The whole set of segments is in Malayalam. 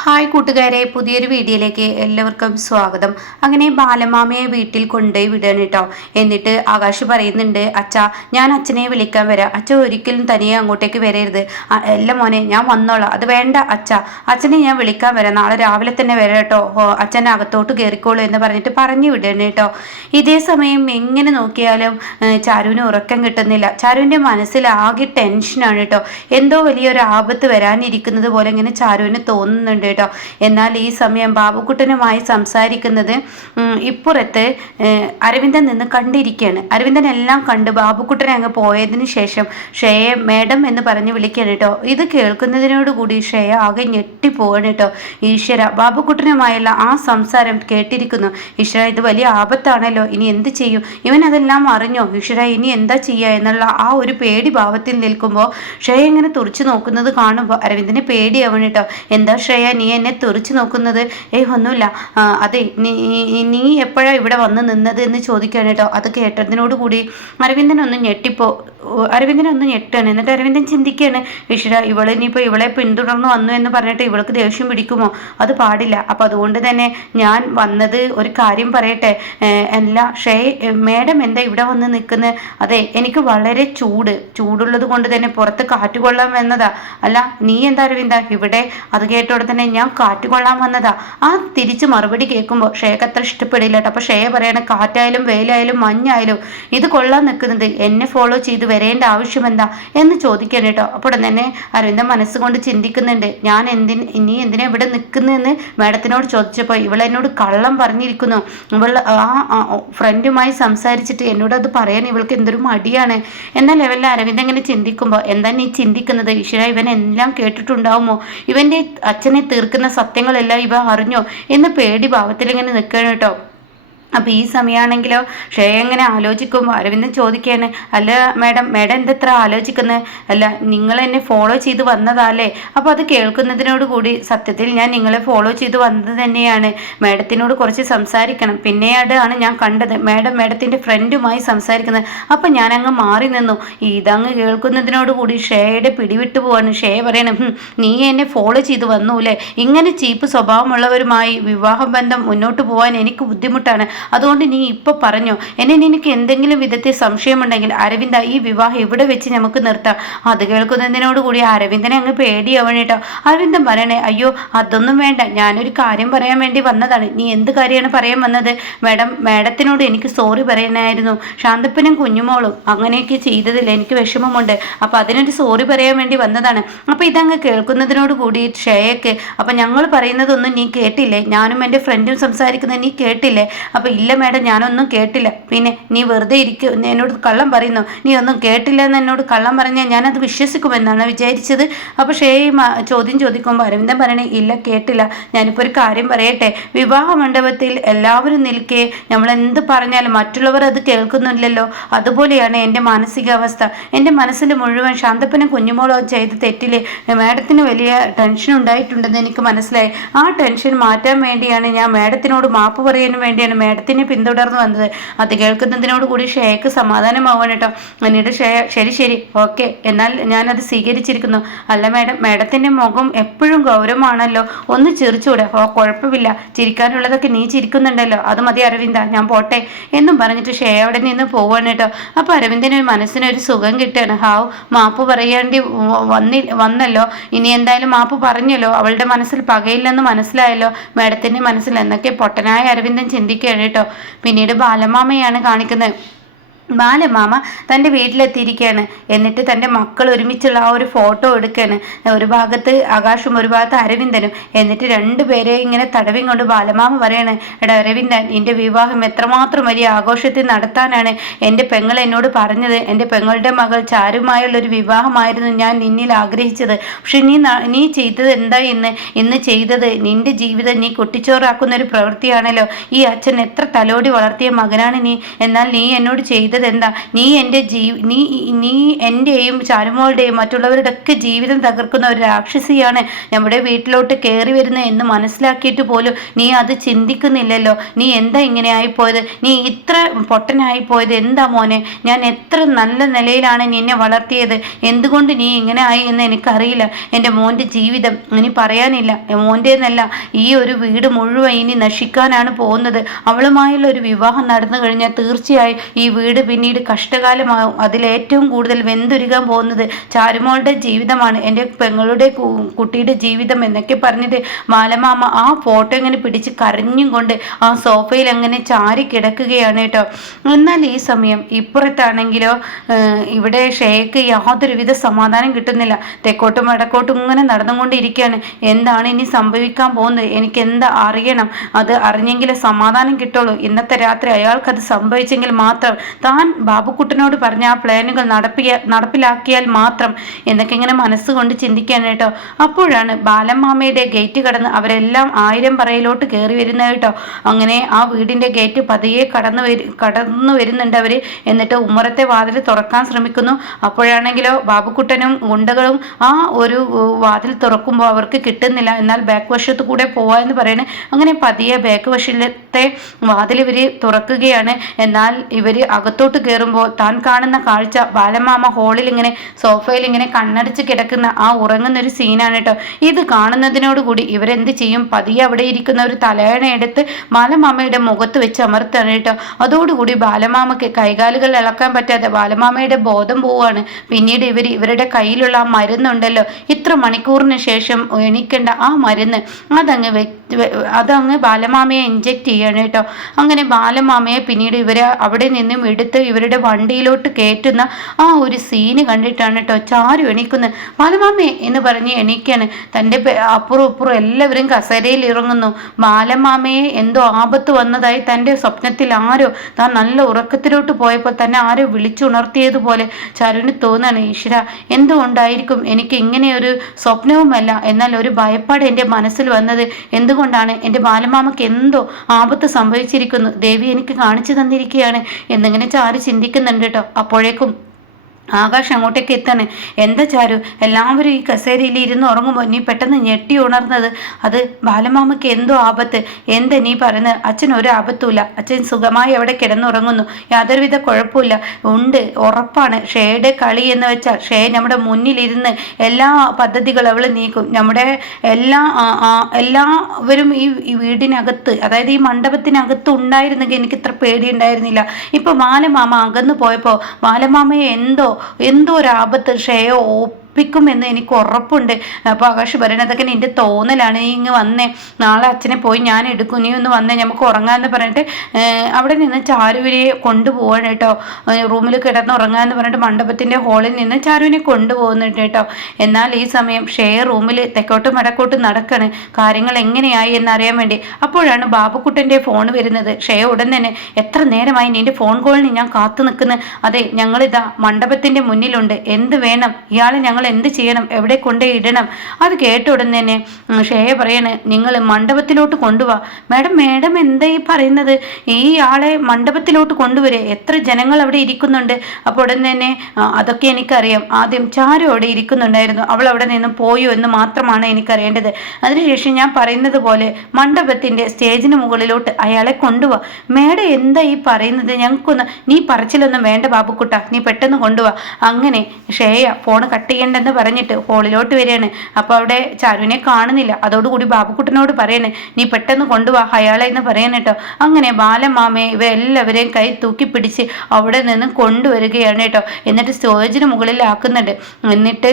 ഹായ് കൂട്ടുകാരെ, പുതിയൊരു വീഡിയോയിലേക്ക് എല്ലാവർക്കും സ്വാഗതം. അങ്ങനെ ബാലമാമയെ വീട്ടിൽ കൊണ്ടുപോയി വിടാണ് കേട്ടോ. എന്നിട്ട് ആകാശ് പറയുന്നുണ്ട്, അച്ഛാ ഞാൻ അച്ഛനെ വിളിക്കാൻ വരാം, അച്ഛൻ ഒരിക്കലും തനിയെ അങ്ങോട്ടേക്ക് വരരുത്. അല്ല മോനെ, ഞാൻ വന്നോളാം. അത് വേണ്ട അച്ഛാ, അച്ഛനെ ഞാൻ വിളിക്കാൻ വരാം, നാളെ രാവിലെ തന്നെ വരാം കേട്ടോ, അച്ഛനെ അകത്തോട്ട് കയറിക്കോളൂ എന്ന് പറഞ്ഞിട്ട് പറഞ്ഞു വിടണം കേട്ടോ. ഇതേ സമയം എങ്ങനെ നോക്കിയാലും ചാരുവിന് ഉറക്കം കിട്ടുന്നില്ല. ചാരുവിൻ്റെ മനസ്സിൽ ആകെ ടെൻഷനാണ് കേട്ടോ. എന്തോ വലിയൊരു ആപത്ത് വരാനിരിക്കുന്നത് പോലെ ഇങ്ങനെ ചാരുവിന് തോന്നുന്നുണ്ട് കേട്ടോ. എന്നാൽ ഈ സമയം ബാബുക്കുട്ടനുമായി സംസാരിക്കുന്നത് ഇപ്പുറത്ത് അരവിന്ദൻ നിന്ന് കണ്ടിരിക്കുകയാണ്. അരവിന്ദൻ എല്ലാം കണ്ട് ബാബുക്കുട്ടനെ അങ്ങ് പോയതിനു ശേഷം ഷേയെ മേഡം എന്ന് പറഞ്ഞ് വിളിക്കുകയാണ് കേട്ടോ. ഇത് കേൾക്കുന്നതിനോടുകൂടി ഷേയ ആകെ ഞെട്ടിപ്പോവാണ് കേട്ടോ. ഈശ്വര, ബാബുക്കുട്ടനുമായുള്ള ആ സംസാരം കേട്ടിരിക്കുന്നു. ഈശ്വര, ഇത് വലിയ ആപത്താണല്ലോ, ഇനി എന്ത് ചെയ്യും? ഇവൻ അതെല്ലാം അറിഞ്ഞോ? ഈശ്വര, ഇനി എന്താ ചെയ്യുക എന്നുള്ള ആ ഒരു പേടി ഭാവത്തിൽ നിൽക്കുമ്പോൾ ഷേയ ഇങ്ങനെ തുറച്ചു നോക്കുന്നത് കാണുമ്പോൾ അരവിന്ദന് പേടിയാവണം കേട്ടോ. എന്താ ഷേയ, നീ എന്നെ തെറിച്ചു നോക്കുന്നത്? ഒന്നുമില്ല. അതെ, നീ എപ്പോഴാണ് ഇവിടെ വന്ന് നിന്നത് എന്ന് ചോദിക്കുകയാണ് കേട്ടോ. അത് കേട്ടതിനോടുകൂടി അരവിന്ദനൊന്ന് ഞെട്ടാണ്. എന്നിട്ട് അരവിന്ദൻ ചിന്തിക്കുകയാണ്, ഈശ്വര, ഇനിയിപ്പോൾ ഇവളെ പിന്തുടർന്ന് വന്നു എന്ന് പറഞ്ഞിട്ട് ഇവൾക്ക് ദേഷ്യം പിടിക്കുമോ? അത് പാടില്ല. അപ്പം അതുകൊണ്ട് തന്നെ ഞാൻ വന്നത് ഒരു കാര്യം പറയട്ടെ. അല്ല മേഡം എന്താ ഇവിടെ വന്ന് നിൽക്കുന്നത്? അതെ, എനിക്ക് വളരെ ചൂടുള്ളത് കൊണ്ട് തന്നെ പുറത്ത് കാറ്റുകൊള്ളാൻ വന്നതാ. അല്ല, നീ എന്താ അരവിന്ദ ഇവിടെ? അത് കേട്ടോടെ തന്നെ ഞാൻ കാറ്റുകൊള്ളാൻ വന്നതാ. ആ തിരിച്ച് മറുപടി കേൾക്കുമ്പോൾ ഷേക്ക് അത്ര ഇഷ്ടപ്പെടില്ല കേട്ടോ. അപ്പോൾ ഷേ പറയണ, കാറ്റായാലും വെയിലായാലും മഞ്ഞായാലും ഇത് കൊള്ളാൻ നിൽക്കുന്നത് എന്നെ ഫോളോ ചെയ്ത് വരേണ്ട ആവശ്യം എന്താ എന്ന് ചോദിക്കാൻ കേട്ടോ. അപ്പോൾ തന്നെ അരവിന്ദൻ മനസ്സുകൊണ്ട് ചിന്തിക്കുന്നുണ്ട്, നീ എന്തിനാ ഇവിടെ നിൽക്കുന്നതെന്ന് മാഡത്തിനോട് ചോദിച്ചപ്പോൾ ഇവളെന്നോട് കള്ളം പറഞ്ഞിരിക്കുന്നു. ഇവൾ ആ ഫ്രണ്ടുമായി സംസാരിച്ചിട്ട് എന്നോട് അത് പറയാൻ ഇവൾക്ക് എന്തൊരു മടിയാണ് എന്ന ലെവലിൽ അരവിന്ദൻ ഇങ്ങനെ ചിന്തിക്കുമ്പോൾ, എന്താ നീ ചിന്തിക്കുന്നത്? ഈശ്വര, ഇവൻ എല്ലാം കേട്ടിട്ടുണ്ടാവുമോ? ഇവൻ്റെ അച്ഛനെ തീർക്കുന്ന സത്യങ്ങളെല്ലാം ഇവ അറിഞ്ഞോ എന്ന് പേടി ഭാവത്തിൽ ഇങ്ങനെ നിൽക്കണം കേട്ടോ. അപ്പോൾ ഈ സമയമാണെങ്കിലോ ഷേയ എങ്ങനെ ആലോചിക്കുമ്പോൾ അരവിന്ദൻ ചോദിക്കുകയാണ്, അല്ല മേഡം എന്തെത്ര ആലോചിക്കുന്നത്? അല്ല, നിങ്ങൾ എന്നെ ഫോളോ ചെയ്ത് വന്നതല്ലേ? അപ്പോൾ അത് കേൾക്കുന്നതിനോടുകൂടി സത്യത്തിൽ ഞാൻ നിങ്ങളെ ഫോളോ ചെയ്ത് വന്നത് തന്നെയാണ്. മേഡത്തിനോട് കുറച്ച് സംസാരിക്കണം. പിന്നെയാണ് ഞാൻ കണ്ടത് മേഡത്തിൻ്റെ ഫ്രണ്ടുമായി സംസാരിക്കുന്നത്. അപ്പം ഞാനങ്ങ് മാറി നിന്നു. ഇതങ്ങ് കേൾക്കുന്നതിനോടുകൂടി ഷേയുടെ പിടിവിട്ടു പോവാണ്. ഷേ പറയണം, നീ എന്നെ ഫോളോ ചെയ്ത് വന്നൂല്ലേ? ഇങ്ങനെ ചീപ്പ് സ്വഭാവമുള്ളവരുമായി വിവാഹബന്ധം മുന്നോട്ട് പോകാൻ എനിക്ക് ബുദ്ധിമുട്ടാണ്. അതുകൊണ്ട് നീ ഇപ്പോൾ പറഞ്ഞോ. നിനക്ക് എന്തെങ്കിലും വിധത്തിൽ സംശയമുണ്ടെങ്കിൽ അരവിന്ദ, ഈ വിവാഹം ഇവിടെ വെച്ച് നമുക്ക് നിർത്താം. അത് കേൾക്കുന്നതിനോടുകൂടി അരവിന്ദനെ അങ്ങ് പേടിയാവണം കേട്ടോ. അരവിന്ദൻ പറയണേ, അയ്യോ അതൊന്നും വേണ്ട, ഞാനൊരു കാര്യം പറയാൻ വേണ്ടി വന്നതാണ്. നീ എന്ത് കാര്യമാണ് പറയാൻ വന്നത്? മേഡത്തിനോട് എനിക്ക് സോറി പറയാനായിരുന്നു. ശാന്തപ്പനും കുഞ്ഞുമോളും അങ്ങനെയൊക്കെ ചെയ്തതിൽ എനിക്ക് വിഷമമുണ്ട്. അപ്പോൾ അതിനൊരു സോറി പറയാൻ വേണ്ടി വന്നതാണ്. അപ്പോൾ ഇതങ്ങ് കേൾക്കുന്നതിനോട് കൂടി ഷേയക്ക്, അപ്പം ഞങ്ങൾ പറയുന്നതൊന്നും നീ കേട്ടില്ലേ? ഞാനും എൻ്റെ ഫ്രണ്ടും സംസാരിക്കുന്നത് നീ കേട്ടില്ലേ? അപ്പോൾ ഇല്ല മേഡം, ഞാനൊന്നും കേട്ടില്ല. പിന്നെ നീ വെറുതെ എന്നോട് കള്ളം പറയുന്നു. നീ ഒന്നും കേട്ടില്ല എന്ന് എന്നോട് കള്ളം പറഞ്ഞാൽ ഞാനത് വിശ്വസിക്കുമെന്നാണ് വിചാരിച്ചത്. അപ്പോൾ ചോദ്യം ചോദിക്കുമ്പോൾ അരവിന്ദൻ പറയണേ, ഇല്ല കേട്ടില്ല. ഞാനിപ്പോൾ ഒരു കാര്യം പറയട്ടെ. വിവാഹ മണ്ഡപത്തിൽ എല്ലാവരും നിൽക്കെ നമ്മൾ എന്ത് പറഞ്ഞാലും മറ്റുള്ളവർ അത് കേൾക്കുന്നില്ലല്ലോ. അതുപോലെയാണ് എൻ്റെ മാനസികാവസ്ഥ. എൻ്റെ മനസ്സിൽ മുഴുവൻ ശാന്തപ്പനും കുഞ്ഞുമോളോ ചെയ്ത തെറ്റിൽ മേഡത്തിന് വലിയ ടെൻഷൻ ഉണ്ടായിട്ടുണ്ടെന്ന് എനിക്ക് മനസ്സിലായി. ആ ടെൻഷൻ മാറ്റാൻ വേണ്ടിയാണ് ഞാൻ മേഡത്തിനോട് മാപ്പ് പറയാനും വേണ്ടിയാണ് മേഡത്തിനെ പിന്തുടർന്ന് വന്നത്. അത് കേൾക്കുന്നതിനോടുകൂടി ഷേക്ക് സമാധാനമാവാൻ കേട്ടോ. എന്നിട്ട് ശരി ഓക്കെ, എന്നാൽ ഞാനത് സ്വീകരിച്ചിരിക്കുന്നു. അല്ല മേഡത്തിൻ്റെ മുഖം എപ്പോഴും ഗൗരവമാണല്ലോ, ഒന്ന് ചിരിച്ചൂടെ? കുഴപ്പമില്ല, ചിരിക്കാനുള്ളതൊക്കെ നീ ചിരിക്കുന്നുണ്ടല്ലോ, അത് മതി അരവിന്ദ, ഞാൻ പോട്ടെ എന്നും പറഞ്ഞിട്ട് ഷേ അവിടെ നിന്ന് പോവാണ് കേട്ടോ. അപ്പോൾ അരവിന്ദന് മനസ്സിനൊരു സുഖം കിട്ടുകയാണ്. മാപ്പ് പറയേണ്ടി വന്നല്ലോ, ഇനി എന്തായാലും മാപ്പ് പറഞ്ഞല്ലോ, അവളുടെ മനസ്സിൽ പകയില്ലെന്ന് മനസ്സിലായല്ലോ മേഡത്തിൻ്റെ മനസ്സിൽ എന്നൊക്കെ പൊട്ടനായ അരവിന്ദൻ ചിന്തിക്കുകയാണ് കേട്ടോ. പിന്നീട് ബാലമാമയാണ് കാണിക്കുന്നത്. ബാലമാമ തൻ്റെ വീട്ടിലെത്തിയിരിക്കുകയാണ്. എന്നിട്ട് തൻ്റെ മക്കൾ ഒരുമിച്ചുള്ള ആ ഒരു ഫോട്ടോ എടുക്കുകയാണ്. ഒരു ഭാഗത്ത് ആകാശും ഒരു ഭാഗത്ത് അരവിന്ദനും. എന്നിട്ട് രണ്ടുപേരെ ഇങ്ങനെ തടവിയും കൊണ്ട് ബാലമാമ പറയാണ്, എടാ അരവിന്ദൻ, എൻ്റെ വിവാഹം എത്രമാത്രം വലിയ ആഘോഷത്തിൽ നടത്താനാണ് എൻ്റെ പെങ്ങൾ എന്നോട് പറഞ്ഞത്. എൻ്റെ പെങ്ങളുടെ മകൾ ചാരുമായുള്ളൊരു വിവാഹമായിരുന്നു ഞാൻ നിന്നിൽ ആഗ്രഹിച്ചത്. പക്ഷെ നീ ചെയ്തത് എന്താ ഇന്ന് ചെയ്തത്? നിൻ്റെ ജീവിതം നീ കുട്ടിച്ചോറാക്കുന്ന ഒരു പ്രവൃത്തിയാണല്ലോ. ഈ അച്ഛൻ എത്ര തലോടി വളർത്തിയ മകനാണ് നീ. എന്നാൽ നീ എന്നോട് ചെയ്തത് ചെയ്തത് എന്താ? നീ എൻ്റെയും ചാരുമോളുടെയും മറ്റുള്ളവരുടെ ഒക്കെ ജീവിതം തകർക്കുന്ന ഒരു രാക്ഷസിയാണ് നമ്മുടെ വീട്ടിലോട്ട് കയറി വരുന്നത് എന്ന് മനസ്സിലാക്കിയിട്ട് പോലും നീ അത് ചിന്തിക്കുന്നില്ലല്ലോ. നീ എന്താ ഇങ്ങനെ ആയിപ്പോയത്? നീ ഇത്ര പൊട്ടനായിപ്പോയത് എന്താ മോനെ? ഞാൻ എത്ര നല്ല നിലയിലാണ് നിന്നെ വളർത്തിയത്, എന്തുകൊണ്ട് നീ ഇങ്ങനെ ആയി എന്ന് എനിക്കറിയില്ല. എൻ്റെ മോൻ്റെ ജീവിതം ഇനി പറയാനില്ല, മോൻ്റെന്നല്ല, ഈ ഒരു വീട് മുഴുവൻ ഇനി നശിക്കാനാണ് പോകുന്നത്. അവളുമായുള്ള ഒരു വിവാഹം നടന്നു കഴിഞ്ഞാൽ തീർച്ചയായും ഈ വീട് പിന്നീട് കഷ്ടകാലമാകും. അതിലേറ്റവും കൂടുതൽ വെന്തുരുകാൻ പോകുന്നത് ചാരുമോളുടെ ജീവിതമാണ്, എൻ്റെ പെങ്ങളുടെ കുട്ടിയുടെ ജീവിതം എന്നൊക്കെ പറഞ്ഞിട്ട് ബാലമാമ ആ ഫോട്ടോ ഇങ്ങനെ പിടിച്ച് കരഞ്ഞും കൊണ്ട് ആ സോഫയിൽ അങ്ങനെ ചാരി കിടക്കുകയാണ് കേട്ടോ. എന്നാൽ ഈ സമയം ഇപ്പുറത്താണെങ്കിലോ ഇവിടെ ഷേക്ക് യാതൊരുവിധ സമാധാനം കിട്ടുന്നില്ല. തെക്കോട്ടും വടക്കോട്ടും ഇങ്ങനെ നടന്നുകൊണ്ടിരിക്കുകയാണ്. എന്താണ് ഇനി സംഭവിക്കാൻ പോകുന്നത്? എനിക്ക് എന്താ അറിയണം, അത് അറിഞ്ഞെങ്കിലേ സമാധാനം കിട്ടുള്ളൂ. ഇന്നത്തെ രാത്രി അയാൾക്കത് സംഭവിച്ചെങ്കിൽ മാത്രം, താൻ ബാബുക്കുട്ടനോട് പറഞ്ഞ ആ പ്ലാനുകൾ നടപ്പിലാക്കിയാൽ മാത്രം എന്നൊക്കെ ഇങ്ങനെ മനസ്സുകൊണ്ട് ചിന്തിക്കാൻ കേട്ടോ. അപ്പോഴാണ് ബാലമ്മാമയുടെ ഗേറ്റ് കടന്ന് അവരെല്ലാം 1000 പറയിലോട്ട് കയറി വരുന്നത് കേട്ടോ. അങ്ങനെ ആ വീടിന്റെ ഗേറ്റ് പതിയെ കടന്നു വരുന്നുണ്ട് അവര്. എന്നിട്ട് ഉമ്മറത്തെ വാതിൽ തുറക്കാൻ ശ്രമിക്കുന്നു. അപ്പോഴാണെങ്കിലോ ബാബുക്കുട്ടനും ഗുണ്ടകളും ആ ഒരു വാതിൽ തുറക്കുമ്പോൾ അവർക്ക് കിട്ടുന്നില്ല. എന്നാൽ ബാക്ക് വശത്ത് കൂടെ പോവാന്ന് പറയണേ. അങ്ങനെ പതിയെ ബാക്ക് വശത്തെ വാതിൽ ഇവര് തുറക്കുകയാണ്. എന്നാൽ ഇവര് അകത്തോട്ട് കയറുമ്പോൾ താൻ കാണുന്ന കാഴ്ച ബാലമാമ ഹോളിൽ ഇങ്ങനെ സോഫയിൽ ഇങ്ങനെ കണ്ണടിച്ച് കിടക്കുന്ന ആ ഉറങ്ങുന്ന ഒരു സീനാണ് കേട്ടോ. ഇത് കാണുന്നതിനോടുകൂടി ഇവരെന്ത് ചെയ്യും? പതിയെ അവിടെ ഇരിക്കുന്ന ഒരു തലയണ എടുത്ത് ബാലമാമയുടെ മുഖത്ത് വെച്ച് അമർത്താണ് കേട്ടോ. അതോടുകൂടി ബാലമാമയ്ക്ക് കൈകാലുകൾ ഇളക്കാൻ പറ്റാതെ ബാലമാമയുടെ ബോധം പോവുകയാണ്. പിന്നീട് ഇവരുടെ കയ്യിലുള്ള ആ മരുന്നുണ്ടല്ലോ, ഇത്ര മണിക്കൂറിന് ശേഷം എണീക്കേണ്ട ആ മരുന്ന്, അതങ്ങ് ബാലമാമയെ ഇഞ്ചെക്ട് ചെയ്യാണ് കേട്ടോ. അങ്ങനെ ബാലമാമയെ പിന്നീട് ഇവരെ അവിടെ നിന്നും എടുത്ത് ഇവരുടെ വണ്ടിയിലോട്ട് കയറ്റുന്ന ആ ഒരു സീന് കണ്ടിട്ടാണ് കേട്ടോ ചാരു എണീക്കുന്നത്. ബാലമാമയെ എന്ന് പറഞ്ഞ് എണീക്കാണ്. തൻ്റെ അപ്പുറം ഇപ്പുറം എല്ലാവരും കസേരയിൽ ഇറങ്ങുന്നു. ബാലമാമയെ എന്തോ ആപത്ത് വന്നതായി തൻ്റെ സ്വപ്നത്തിൽ ആരോ, താൻ നല്ല ഉറക്കത്തിലോട്ട് പോയപ്പോൾ തന്നെ ആരോ വിളിച്ചുണർത്തിയതുപോലെ ചാരുവിന് തോന്നാണ്. ഈശ്വര, എന്തുകൊണ്ടായിരിക്കും എനിക്ക് ഇങ്ങനെയൊരു സ്വപ്നവുമല്ല, എന്നാൽ ഒരു ഭയപ്പാട് എൻ്റെ മനസ്സിൽ വന്നത് എന്തുകൊണ്ടാണ്? എൻ്റെ ബാലമാമയ്ക്ക് എന്തോ ആപത്ത് സംഭവിച്ചിരിക്കുന്നു, ദേവി എനിക്ക് കാണിച്ചു തന്നിരിക്കുകയാണ് എന്നിങ്ങനെ ചാരു ചിന്തിക്കുന്നുണ്ട് കേട്ടോ. അപ്പോഴേക്കും ആകാശ് അങ്ങോട്ടേക്ക് എത്താണ്. എന്താ ചാരു, എല്ലാവരും ഈ കസേരയിൽ ഇരുന്ന് ഉറങ്ങുമ്പോൾ നീ പെട്ടെന്ന് ഞെട്ടി ഉണർന്നത്? അത് ബാലമാമയ്ക്ക് എന്തോ ആപത്ത്. എന്താ നീ പറയുന്നത്? അച്ഛൻ ഒരു ആപത്തുമില്ല, അച്ഛൻ സുഖമായി അവിടെ കിടന്നുറങ്ങുന്നു, യാതൊരുവിധ കുഴപ്പമില്ല. ഉണ്ട്, ഉറപ്പാണ്. ഷേയുടെ കളി എന്ന് വെച്ചാൽ ഷേ നമ്മുടെ മുന്നിലിരുന്ന് എല്ലാ പദ്ധതികളും അവൾ നീക്കും. നമ്മുടെ എല്ലാവരും ഈ വീടിനകത്ത്, അതായത് ഈ മണ്ഡപത്തിനകത്ത് ഉണ്ടായിരുന്നെങ്കിൽ എനിക്ക് ഇത്ര പേടി ഉണ്ടായിരുന്നില്ല. ഇപ്പൊ ബാലമാമ അകന്നു പോയപ്പോൾ ബാലമാമയെ എന്തോ ഒരു ആപത്ത് ഷേയോ പ്പിക്കുമെന്ന് എനിക്ക് ഉറപ്പുണ്ട്. അപ്പോൾ ആകാശ് പറയണതൊക്കെ നിന്റെ തോന്നലാണ്, നീ ഇങ്ങ് വന്നേ, നാളെ അച്ഛനെ പോയി ഞാൻ എടുക്കും, നീ ഒന്ന് വന്നേ, നമുക്ക് ഉറങ്ങാമെന്ന് പറഞ്ഞിട്ട് അവിടെ നിന്ന് ചാരുവിനെ കൊണ്ടുപോവാണ് കേട്ടോ. റൂമിൽ കിടന്ന് ഉറങ്ങാമെന്ന് പറഞ്ഞിട്ട് മണ്ഡപത്തിൻ്റെ ഹോളിൽ നിന്ന് ചാരുവിനെ കൊണ്ടുപോകുന്നുണ്ട് കേട്ടോ. എന്നാൽ ഈ സമയം ഷേ റൂമിൽ തെക്കോട്ടും വടക്കോട്ടും നടക്കാണ്, കാര്യങ്ങൾ എങ്ങനെയായി എന്നറിയാൻ വേണ്ടി. അപ്പോഴാണ് ബാബുക്കുട്ടൻ്റെ ഫോൺ വരുന്നത്. ഷേ ഉടൻ തന്നെ, എത്ര നേരമായി നിന്റെ ഫോൺ കോളിന് ഞാൻ കാത്തു നിൽക്കുന്നത്? അതെ, ഞങ്ങളിതാ മണ്ഡപത്തിൻ്റെ മുന്നിലുണ്ട്, എന്ത് വേണം? ഇയാളെ ഞങ്ങൾ എന്ത് ചെയ്യണം, എവിടെ കൊണ്ടേ ഇടണം? അത് കേട്ട ഉടൻ തന്നെ ഷേയ പറയണേ, നിങ്ങൾ മണ്ഡപത്തിലോട്ട് കൊണ്ടുപോവാ. മേഡം എന്താ ഈ പറയുന്നത്? ഈ ആളെ മണ്ഡപത്തിലോട്ട് കൊണ്ടുവരെ, എത്ര ജനങ്ങൾ അവിടെ ഇരിക്കുന്നുണ്ട്. അപ്പോൾ ഉടൻ തന്നെ അതൊക്കെ എനിക്കറിയാം, ആദ്യം ചാരു അവിടെ ഇരിക്കുന്നുണ്ടായിരുന്നു, അവൾ അവിടെ നിന്ന് പോയോ എന്ന് മാത്രമാണ് എനിക്കറിയേണ്ടത്. അതിനുശേഷം ഞാൻ പറയുന്നത് പോലെ മണ്ഡപത്തിൻ്റെ സ്റ്റേജിന് മുകളിലോട്ട് അയാളെ കൊണ്ടുപോവാ. മേഡം എന്താ ഈ പറയുന്നത്? ഞങ്ങൾക്കൊന്ന്, നീ പറച്ചിലൊന്നും വേണ്ട ബാബുക്കുട്ട, നീ പെട്ടെന്ന് കൊണ്ടുപോവാ. അങ്ങനെ ഷേയ ഫോൺ കട്ട് ചെയ്യണ്ടെന്ന് പറഞ്ഞിട്ട് ഹോളിലോട്ട് വരികയാണ്. അപ്പോൾ അവിടെ ചാരുവിനെ കാണുന്നില്ല. അതോടുകൂടി ബാബുക്കുട്ടനോട് പറയണേ, നീ പെട്ടെന്ന് കൊണ്ടുപോവാ അയാളെ എന്ന് പറയണം കേട്ടോ. അങ്ങനെ ബാലമാമയെ ഇവരെല്ലാവരെയും കൈ തൂക്കി പിടിച്ച് അവിടെ നിന്ന് കൊണ്ടുവരികയാണ് കേട്ടോ. എന്നിട്ട് സ്റ്റേജിന് മുകളിലാക്കുന്നുണ്ട്. എന്നിട്ട്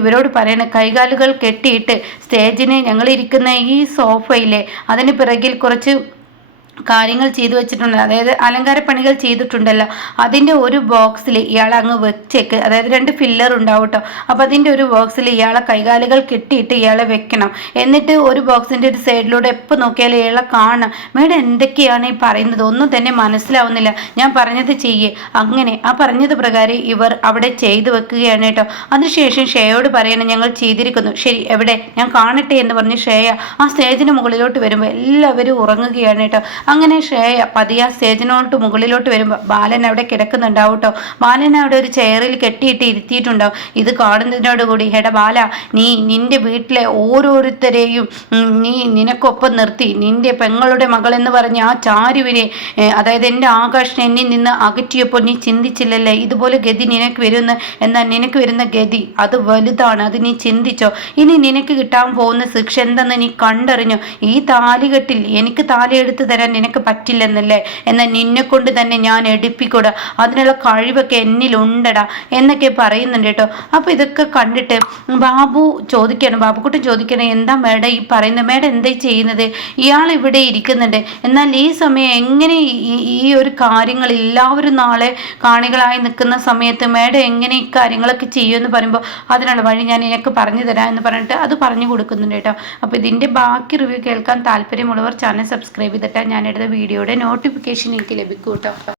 ഇവരോട് പറയണേ, കൈകാലുകൾ കെട്ടിയിട്ട് സ്റ്റേജിന് ഞങ്ങളിരിക്കുന്ന ഈ സോഫയിലെ അതിന് പിറകിൽ കുറച്ച് കാര്യങ്ങൾ ചെയ്തു വെച്ചിട്ടുണ്ട്, അതായത് അലങ്കാരപ്പണികൾ ചെയ്തിട്ടുണ്ടല്ലോ, അതിൻ്റെ ഒരു ബോക്സിൽ ഇയാൾ അങ്ങ് വെച്ചേക്ക്, അതായത് 2 ഫില്ലർ ഉണ്ടാവും കേട്ടോ. അപ്പോൾ അതിൻ്റെ ഒരു ബോക്സിൽ ഇയാളെ കൈകാലുകൾ കെട്ടിയിട്ട് ഇയാളെ വെക്കണം. എന്നിട്ട് ഒരു ബോക്സിൻ്റെ ഒരു സൈഡിലൂടെ എപ്പോൾ നോക്കിയാലും ഇയാളെ കാണാം. മേഡം എന്തൊക്കെയാണ് ഈ പറയുന്നത്? ഒന്നും തന്നെ മനസ്സിലാവുന്നില്ല, ഞാൻ പറഞ്ഞത് ചെയ്യേ. അങ്ങനെ ആ പറഞ്ഞത് പ്രകാരം ഇവർ അവിടെ ചെയ്തു വെക്കുകയാണ് കേട്ടോ. അതിനുശേഷം ഷേയോട് പറയണം, ഞങ്ങൾ ചെയ്തിരിക്കുന്നു. ശരി, എവിടെ, ഞാൻ കാണട്ടെ എന്ന് പറഞ്ഞ് ഷേയ ആ സ്റ്റേജിന് മുകളിലോട്ട് വരുമ്പോൾ എല്ലാവരും ഉറങ്ങുകയാണ് കേട്ടോ. അങ്ങനെ ശ്രേയ പതിയെ സ്റ്റേജിനോട്ട് മുകളിലോട്ട് വരുമ്പോൾ ബാലൻ അവിടെ കിടക്കുന്നുണ്ടാവും കേട്ടോ. ബാലൻ അവിടെ ഒരു ചെയറിൽ കെട്ടിയിട്ട് ഇരുത്തിയിട്ടുണ്ടാവും. ഇത് കാണുന്നതിനോടുകൂടി എടാ ബാല, നീ നിന്റെ വീട്ടിലെ ഓരോരുത്തരെയും നിനക്കൊപ്പം നിർത്തി നിന്റെ പെങ്ങളുടെ മകളെന്ന് പറഞ്ഞ ആ ചാരുവിനെ, അതായത് എൻ്റെ ആകാശിനെ എന്നിൽ നിന്ന് അകറ്റിയപ്പോൾ നീ ചിന്തിച്ചില്ലല്ലേ ഇതുപോലെ ഗതി നിനക്ക് വരുന്ന. എന്നാൽ നിനക്ക് വരുന്ന ഗതി അത് വലുതാണ്, അത് നീ ചിന്തിച്ചോ? ഇനി നിനക്ക് കിട്ടാൻ പോകുന്ന ശിക്ഷ എന്തെന്ന് നീ കണ്ടറിഞ്ഞോ? ഈ താലികെട്ടിൽ എനിക്ക് താലി എടുത്തു തരാൻ നിനക്ക് പറ്റില്ലെന്നല്ലേ, എന്നാൽ നിന്നെ കൊണ്ട് തന്നെ ഞാൻ എടുപ്പിക്കൂടാ, അതിനുള്ള കഴിവൊക്കെ എന്നിലുണ്ടടാ എന്നൊക്കെ പറയുന്നുണ്ട് കേട്ടോ. അപ്പോൾ ഇതൊക്കെ കണ്ടിട്ട് ബാബുക്കുട്ടൻ ചോദിക്കണം, എന്താ മേഡം ഈ പറയുന്നത്? മേഡം എന്താ ചെയ്യുന്നത്? ഇയാൾ ഇവിടെ ഇരിക്കുന്നുണ്ട്, എന്നാൽ ഈ സമയം എങ്ങനെ ഈ ഒരു കാര്യങ്ങൾ എല്ലാവരും നാളെ കാണികളായി നിൽക്കുന്ന സമയത്ത് മേഡം എങ്ങനെ ഈ കാര്യങ്ങളൊക്കെ ചെയ്യുമെന്ന് പറയുമ്പോൾ അതിനുള്ള വഴി ഞാൻ നിനക്ക് പറഞ്ഞു തരാം എന്ന് പറഞ്ഞിട്ട് അത് പറഞ്ഞു കൊടുക്കുന്നുണ്ട് കേട്ടോ. അപ്പോൾ ഇതിൻ്റെ ബാക്കി റിവ്യൂ കേൾക്കാൻ താല്പര്യമുള്ളവർ ചാനൽ സബ്സ്ക്രൈബ് ചെയ്തിട്ടാൽ ഞാനെടുത്ത വീഡിയോയുടെ നോട്ടിഫിക്കേഷൻ എനിക്ക് ലഭിക്കും കേട്ടോ.